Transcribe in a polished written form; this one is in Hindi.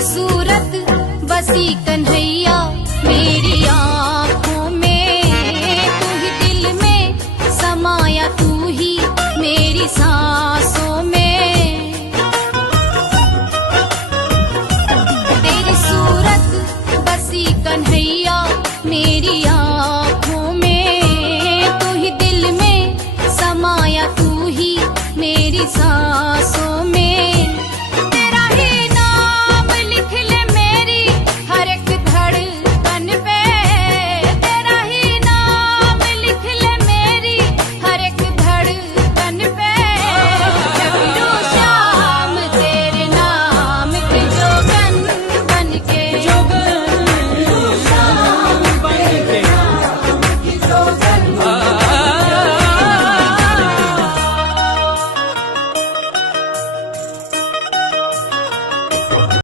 सूरत बसी कन्हैया मेरी आँखों में, तू ही दिल में समाया, तू ही मेरी सांसों में। तेरी सूरत बसी कन्हैया